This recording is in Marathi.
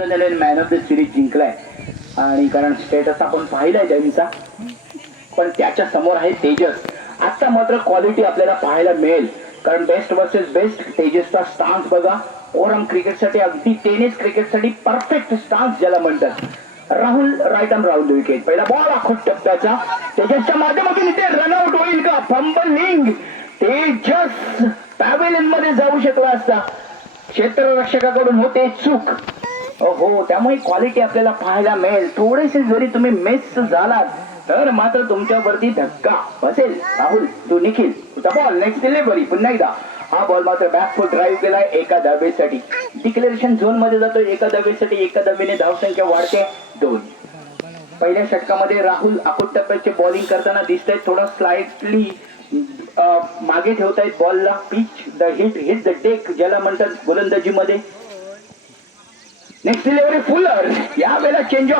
मॅन ऑफ द सिरीज जिंकलाय आणि कारण स्टेटस आपण पाहिलाय त्यांचा, पण त्याच्या समोर आहे तेजस. आता मात्र क्वालिटी आपल्याला पाहायला मिळेल, कारण बेस्ट वर्सेस बेस्ट. तेजसचा स्टान्स बघा, ओरम क्रिकेटसाठी अगदी टेनिस क्रिकेटसाठी परफेक्ट स्टान्स ज्याला म्हणतात. Rahul right arm Rahul wicket. पहिला बॉल आखूट टप्प्याचा तेजसच्या माध्यमातून इथे रनआउट होईल का? फंबलिंग. तेजस पॅव्हेलियन मध्ये जाऊ शकला असता, क्षेत्ररक्षकाकडून होते चूक. हो, त्यामुळे क्वालिटी आपल्याला पाहायला मिळेल. थोडेसे जरी तुम्ही मिस झालात तर मात्र तुमच्यावरती धक्का बसेल. राहुल तू निखिल तुझा बॉल नेक्स्ट डिलिव्हरी. पुन्हा एकदा हा बॉल मात्र बॅकफुट ड्राईव्ह केलाय एका धावेसाठी. डिक्लेरेशन झोन मध्ये जातोय एका धावेसाठी. एका धावेने धावसंख्या वाढते 2. पहिल्या षटकामध्ये राहुल आखूट टप्प्याचे बॉलिंग करताना दिसत आहेत. थोडा स्लाइटली मागे ठेवतायत बॉलला. Pitch the hit the deck ज्याला म्हणतात गोलंदाजी मध्ये. Next delivery fuller. यावेळेला चेंज